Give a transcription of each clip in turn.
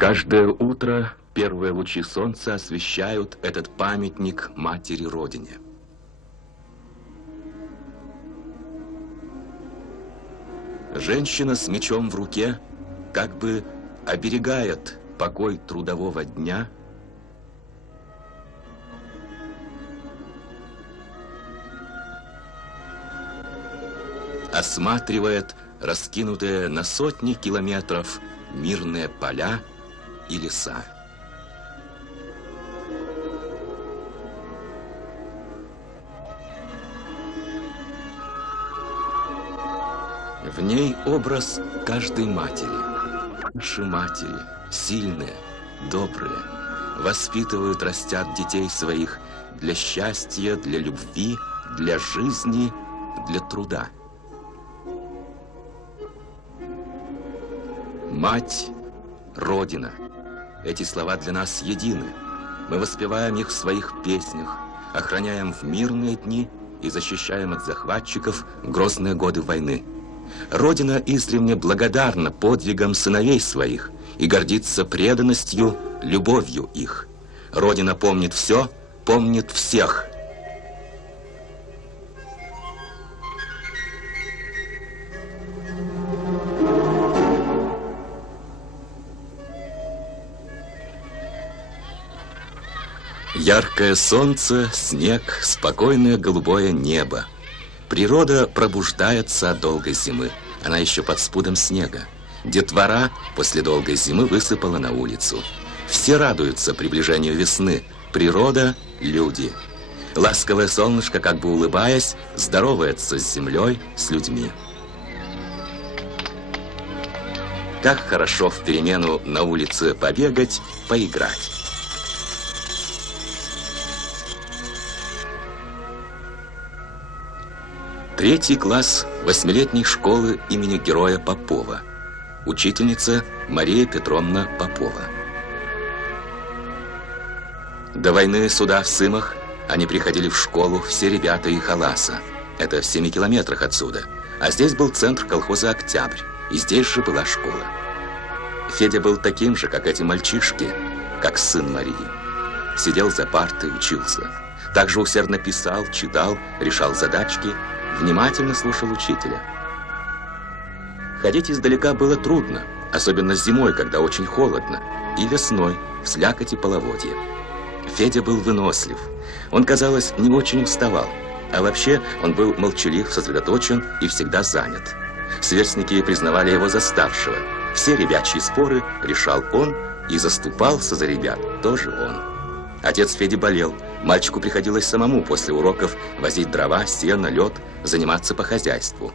Каждое утро первые лучи солнца освещают этот памятник матери Родине. Женщина с мечом в руке как бы оберегает покой трудового дня, осматривает раскинутые на сотни километров мирные поля и леса. В ней образ каждой матери. Наши матери, сильные, добрые, воспитывают, растят детей своих для счастья, для любви, для жизни, для труда. Мать, Родина. Эти слова для нас едины. Мы воспеваем их в своих песнях, охраняем в мирные дни и защищаем от захватчиков в грозные годы войны. Родина издревле благодарна подвигам сыновей своих и гордится преданностью, любовью их. Родина помнит все, помнит всех. Яркое солнце, снег, спокойное голубое небо. Природа пробуждается от долгой зимы. Она еще под спудом снега. Детвора после долгой зимы высыпала на улицу. Все радуются приближению весны. Природа, люди. Ласковое солнышко, как бы улыбаясь, здоровается с землей, с людьми. Как хорошо в перемену на улице побегать, поиграть. Третий класс 8-летней школы имени героя Попова. Учительница Мария Петровна Попова. До войны сюда, в Сымах, они приходили в школу, все ребята и Халаса. Это в 7 километрах отсюда. А здесь был центр колхоза «Октябрь», и здесь же была школа. Федя был таким же, как эти мальчишки, как сын Марии. Сидел за партой, учился. Также усердно писал, читал, решал задачки, внимательно слушал учителя. Ходить издалека было трудно, особенно зимой, когда очень холодно, и весной, в слякоти половодья. Федя был вынослив. Он, казалось, не очень уставал, а вообще он был молчалив, сосредоточен и всегда занят. Сверстники признавали его за старшего. Все ребячьи споры решал он, и заступался за ребят тоже он. Отец Феди болел. Мальчику приходилось самому после уроков возить дрова, сено, лед, заниматься по хозяйству.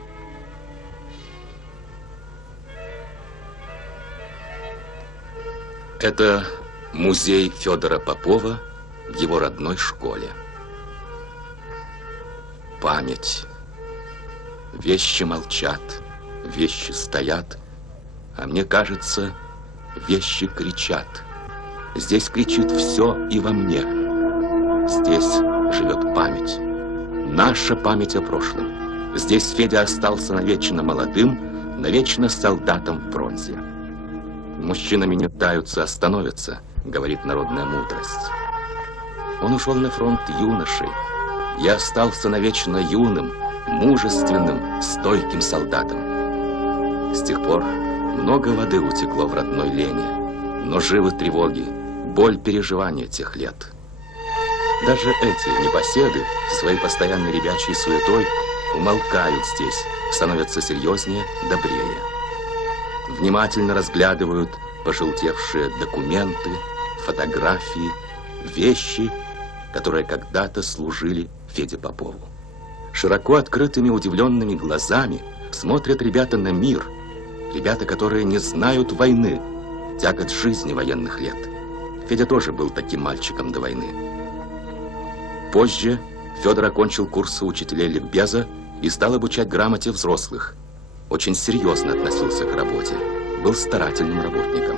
Это музей Федора Попова в его родной школе. Память. Вещи молчат, вещи стоят, а мне кажется, вещи кричат. Здесь кричит все и во мне. Здесь живет память. Наша память о прошлом. Здесь Федя остался навечно молодым, навечно солдатом в бронзе. Мужчинами не пытаются, а становятся, говорит народная мудрость. Он ушел на фронт юношей. Я остался навечно юным, мужественным, стойким солдатом. С тех пор много воды утекло в родной Лене, но живы тревоги, боль переживания тех лет. Даже эти непоседы своей постоянной ребячей суетой умолкают здесь, становятся серьезнее, добрее. Внимательно разглядывают пожелтевшие документы, фотографии, вещи, которые когда-то служили Феде Попову. Широко открытыми удивленными глазами смотрят ребята на мир, ребята, которые не знают войны, тягот жизни военных лет. Федя тоже был таким мальчиком до войны. Позже Федор окончил курсы учителей ликбеза и стал обучать грамоте взрослых. Очень серьезно относился к работе, был старательным работником.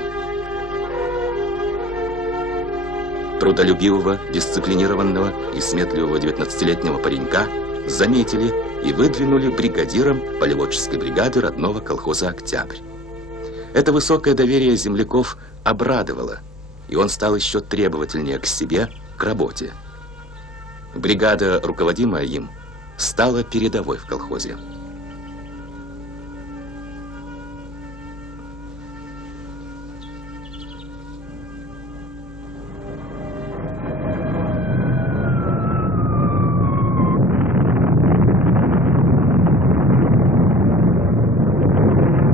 Трудолюбивого, дисциплинированного и сметливого 19-летнего паренька заметили и выдвинули бригадиром полеводческой бригады родного колхоза «Октябрь». Это высокое доверие земляков обрадовало, и он стал еще требовательнее к себе, к работе. Бригада, руководимая им, стала передовой в колхозе.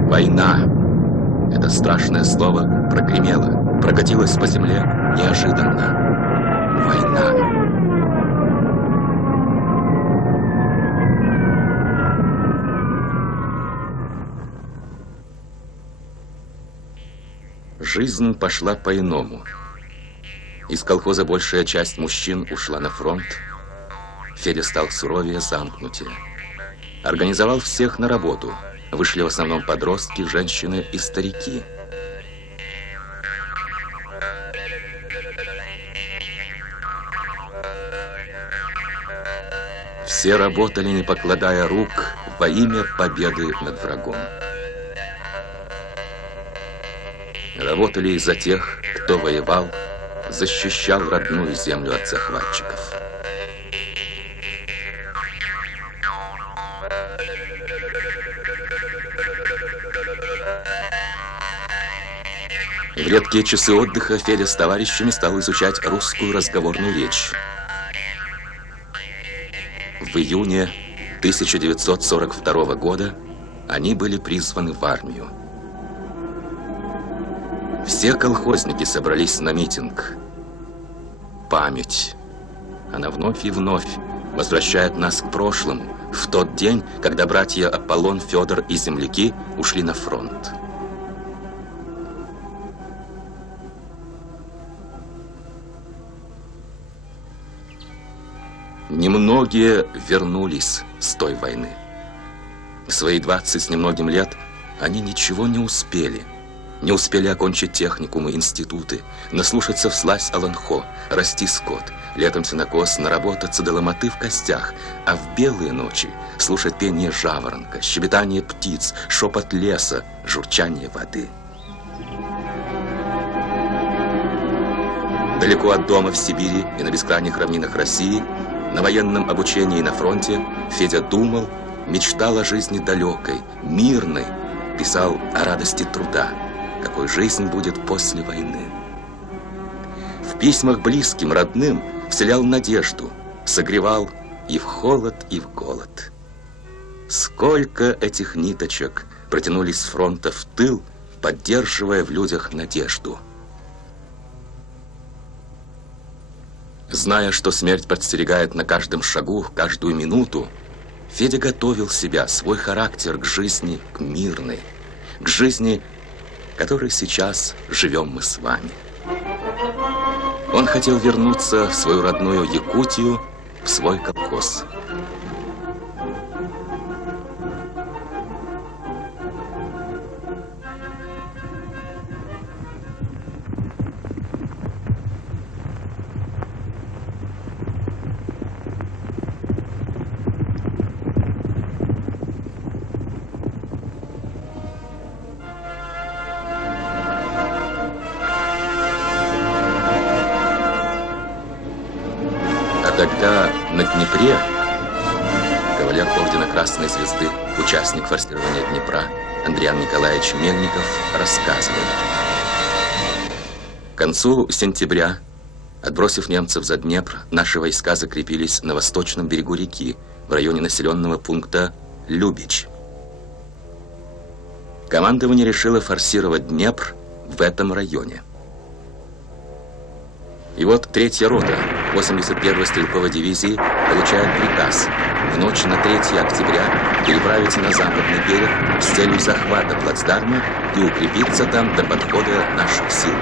Война. Это страшное слово прогремело, прокатилось по земле неожиданно. Война. Жизнь пошла по-иному. Из колхоза большая часть мужчин ушла на фронт. Федя стал суровее, замкнутее. Организовал всех на работу. Вышли в основном подростки, женщины и старики. Все работали, не покладая рук, во имя победы над врагом. Работали и за тех, кто воевал, защищал родную землю от захватчиков. В редкие часы отдыха Федя с товарищами стал изучать русскую разговорную речь. В июне 1942 года они были призваны в армию. Все колхозники собрались на митинг. Память. Она вновь и вновь возвращает нас к прошлому, в тот день, когда братья Аполлон, Федор и земляки ушли на фронт. Немногие вернулись с той войны. В свои 20 с немногим лет они ничего не успели. Не успели окончить техникумы, институты, наслушаться вслазь Аланхо, расти скот, летом сенокос, наработаться до ломоты в костях, а в белые ночи слушать пение жаворонка, щебетание птиц, шепот леса, журчание воды. Далеко от дома в Сибири и на бескрайних равнинах России, на военном обучении на фронте, Федя думал, мечтал о жизни далекой, мирной, писал о радости труда, какой жизнь будет после войны. В письмах близким, родным вселял надежду, согревал и в холод, и в голод. Сколько этих ниточек протянулись с фронта в тыл, поддерживая в людях надежду. Зная, что смерть подстерегает на каждом шагу, каждую минуту, Федя готовил себя, свой характер к жизни, к мирной, к жизни, которой сейчас живем мы с вами. Он хотел вернуться в свою родную Якутию, в свой колхоз. Тогда на Днепре кавалер ордена Красной Звезды, участник форсирования Днепра Андриан Николаевич Мельников рассказывает. К концу сентября, отбросив немцев за Днепр, наши войска закрепились на восточном берегу реки, в районе населенного пункта Любич. Командование решило форсировать Днепр в этом районе. И вот 3-я рота 81-й стрелковой дивизии получает приказ в ночь на 3 октября переправиться на западный берег с целью захвата плацдарма и укрепиться там до подхода наших сил.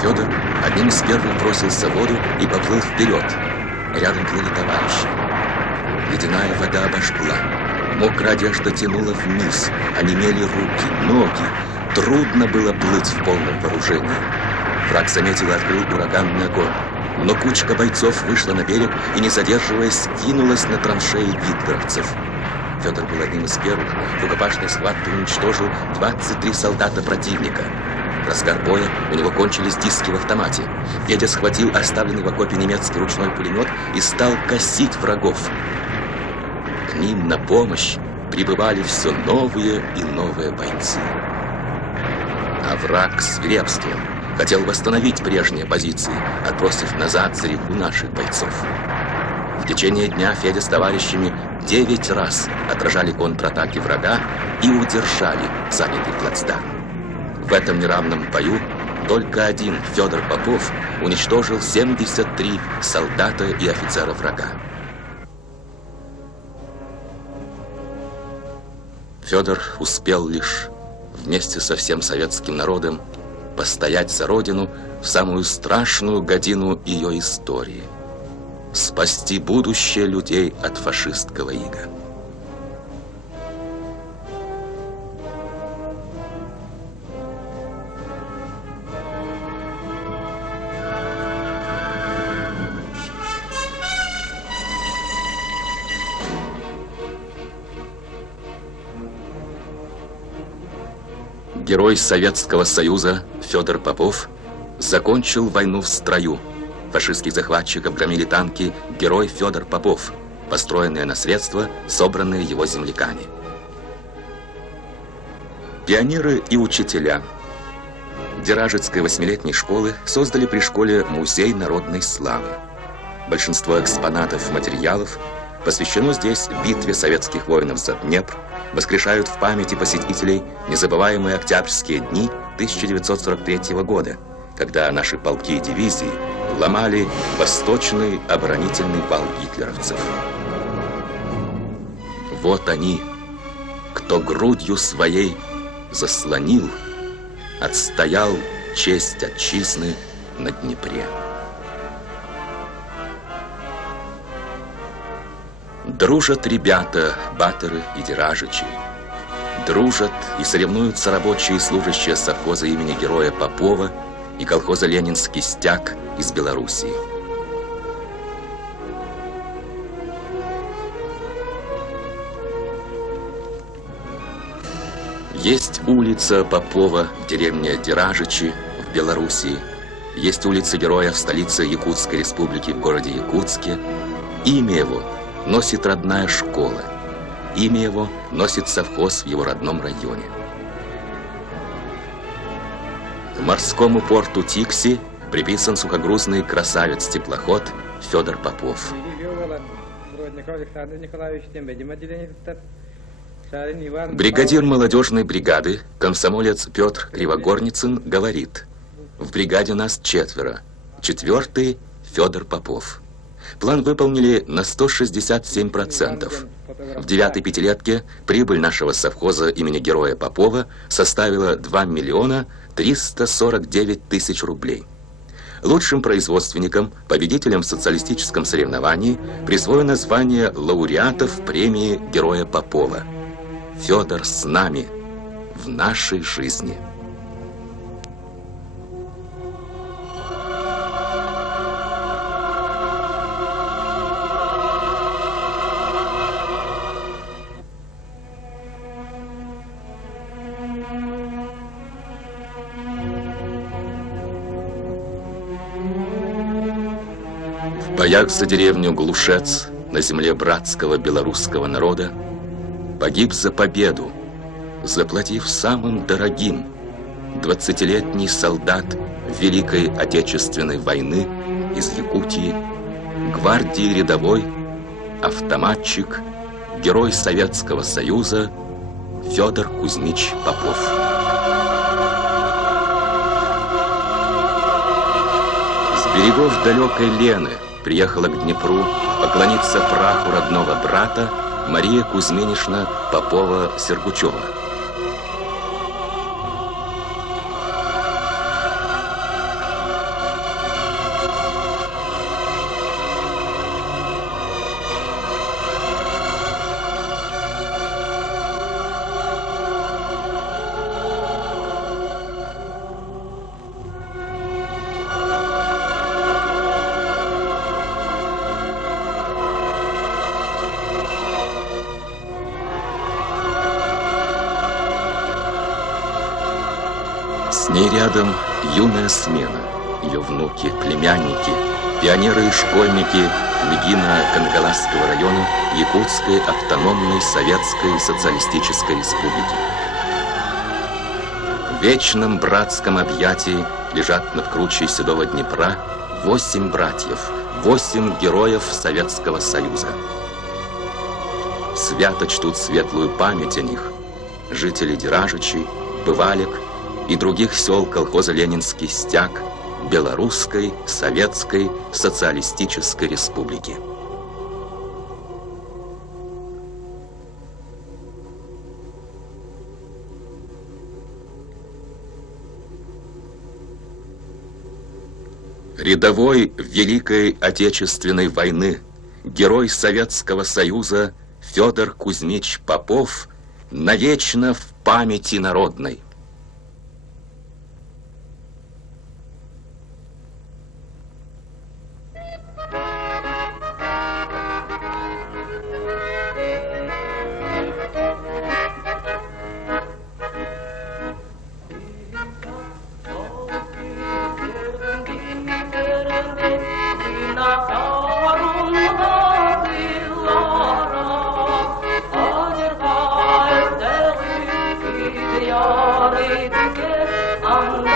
Федор одним из первых бросился в воду и поплыл вперед. Рядом плыли товарищи. Ледяная вода обожгла. Мокрая одежда тянула вниз. Онемели руки, ноги. Трудно было плыть в полном вооружении. Враг заметил и открыл ураганный огонь. Но кучка бойцов вышла на берег и, не задерживаясь, кинулась на траншеи гитлеровцев. Федор был одним из первых. В рукопашной схватке уничтожил 23 солдата противника. В разгар боя у него кончились диски в автомате. Федя схватил оставленный в окопе немецкий ручной пулемет и стал косить врагов. К ним на помощь прибывали все новые и новые бойцы. А враг свирепствовал, хотел восстановить прежние позиции, отбросив назад за реку наших бойцов. В течение дня Федя с товарищами 9 раз отражали контратаки врага и удержали занятый плацдарм. В этом неравном бою только один Федор Попов уничтожил 73 солдата и офицера врага. Федор успел лишь вместе со всем советским народом постоять за родину в самую страшную годину ее истории, спасти будущее людей от фашистского ига. Герой Советского Союза Федор Попов закончил войну в строю. Фашистских захватчиков громили танки «Герой Федор Попов», построенные на средства, собранные его земляками. Пионеры и учителя Деражецкой 8-летней школы создали при школе музей народной славы. Большинство экспонатов и материалов посвящено здесь битве советских воинов за Днепр, воскрешают в памяти посетителей незабываемые октябрьские дни 1943 года, когда наши полки и дивизии ломали восточный оборонительный вал гитлеровцев. Вот они, кто грудью своей заслонил, отстоял честь отчизны на Днепре. Дружат ребята, батеры и деражичи. Дружат и соревнуются рабочие и служащие совхоза имени Героя Попова и колхоза «Ленинский стяг» из Белоруссии. Есть улица Попова в деревне Деражичи в Белоруссии. Есть улица Героя в столице Якутской республики в городе Якутске. Имя его носит родная школа. Имя его носит совхоз в его родном районе. К морскому порту Тикси приписан сухогрузный красавец-теплоход Федор Попов. Бригадир молодежной бригады, комсомолец Петр Кривогорницын, говорит: в бригаде нас 4. 4-й Федор Попов. План выполнили на 167%. В 9-й пятилетке прибыль нашего совхоза имени Героя Попова составила 2 миллиона 349 тысяч рублей. Лучшим производственникам, победителям в социалистическом соревновании присвоено звание лауреатов премии Героя Попова. Федор с нами в нашей жизни. В боях за деревню Глушец на земле братского белорусского народа погиб за победу, заплатив самым дорогим, 20-летний солдат Великой Отечественной войны из Якутии, гвардии рядовой, автоматчик, герой Советского Союза Федор Кузьмич Попов. С берегов далекой Лены приехала к Днепру поклониться праху родного брата Мария Кузьминишна Попова-Сергучева. С ней рядом юная смена, ее внуки, племянники, пионеры и школьники Мегино-Кангаlasского района Якутской автономной Советской Социалистической Республики. В вечном братском объятии лежат над кручей седого Днепра 8 братьев, 8 героев Советского Союза. Свято чтут светлую память о них жители Деражичей, Бывалек и других сел колхоза «Ленинский стяг» Белорусской Советской Социалистической Республики. Рядовой Великой Отечественной войны, герой Советского Союза Федор Кузьмич Попов навечно в памяти народной. On